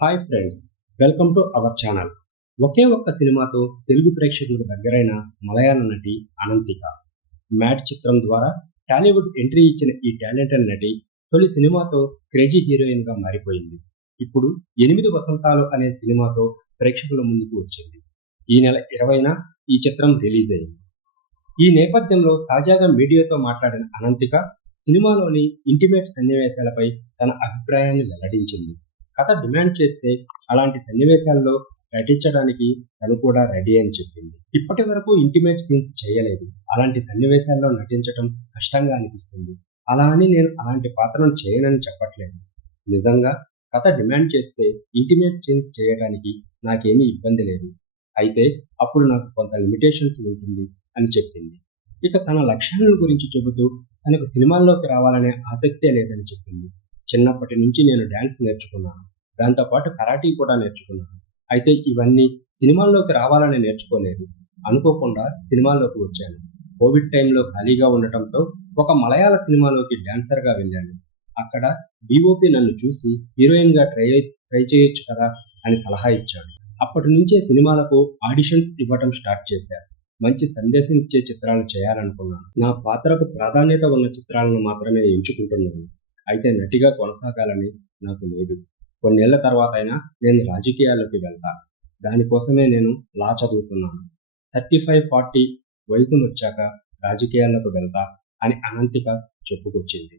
Hi friends, welcome to our channel. ఒకే ఒక్క సినిమాతో తెలుగు ప్రేక్షకులకు దగ్గరైన మలయాళ నటి అనంతిక. మ్యాడ్ చిత్రం ద్వారా టాలీవుడ్ ఎంట్రీ ఇచ్చిన ఈ టాలెంటెడ్ నటి తొలి సినిమాతో క్రేజీ హీరోయిన్గా మారిపోయింది. ఇప్పుడు 8 వసంతాలు అనే సినిమాతో ప్రేక్షకుల ముందుకు వచ్చింది. ఈ నెల 20న ఈ చిత్రం రిలీజ్ అయింది. ఈ నేపథ్యంలో తాజాగా మీడియాతో మాట్లాడిన అనంతిక సినిమాలోని ఇంటిమేట్ సన్నివేశాలపై తన అభిప్రాయాన్ని వెల్లడించింది. కథ డిమాండ్ చేస్తే అలాంటి సన్నివేశాల్లో నటించడానికి తను కూడా రెడీ అని చెప్పింది. ఇప్పటి వరకు ఇంటిమేట్ సీన్స్ చేయలేదు. అలాంటి సన్నివేశాల్లో నటించడం కష్టంగా అనిపిస్తుంది. అలా అని నేను అలాంటి పాత్రను చేయనని చెప్పట్లేదు. నిజంగా కథ డిమాండ్ చేస్తే ఇంటిమేట్ సీన్స్ చేయడానికి నాకేమీ ఇబ్బంది లేదు. అయితే అప్పుడు నాకు కొంత లిమిటేషన్స్ ఉంటుంది అని చెప్పింది. ఇక తన లక్ష్యాల గురించి చెబుతూ తనకు సినిమాల్లోకి రావాలనే ఆసక్తే లేదని చెప్పింది. చిన్నప్పటి నుంచి నేను డ్యాన్స్ నేర్చుకున్నాను. దాంతోపాటు కరాటీ కూడా నేర్చుకున్నాను. అయితే ఇవన్నీ సినిమాల్లోకి రావాలని నేర్చుకోలేదు. అనుకోకుండా సినిమాల్లోకి వచ్చాను. కోవిడ్ టైంలో ఖాళీగా ఉండటంతో ఒక మలయాళ సినిమాలోకి డాన్సర్గా వెళ్ళాను. అక్కడ డిఓపి నన్ను చూసి హీరోయిన్గా ట్రై చేయొచ్చు కదా అని సలహా ఇచ్చాడు. అప్పటి నుంచే సినిమాలకు ఆడిషన్స్ ఇవ్వటం స్టార్ట్ చేశాను. మంచి సందేశం ఇచ్చే చిత్రాలు చేయాలనుకున్నాను. నా పాత్రకు ప్రాధాన్యత ఉన్న చిత్రాలను మాత్రమే ఎంచుకుంటున్నాను. అయితే నటిగా కొనసాగాలని నాకు లేదు. కొన్నేళ్ల తర్వాత అయినా నేను రాజకీయాల్లోకి వెళ్తా. దానికోసమే నేను లా చదువుతున్నాను. 35-40 వయసు వచ్చాక రాజకీయాల్లోకి వెళ్తా అని అనంతిక చెప్పుకొచ్చింది.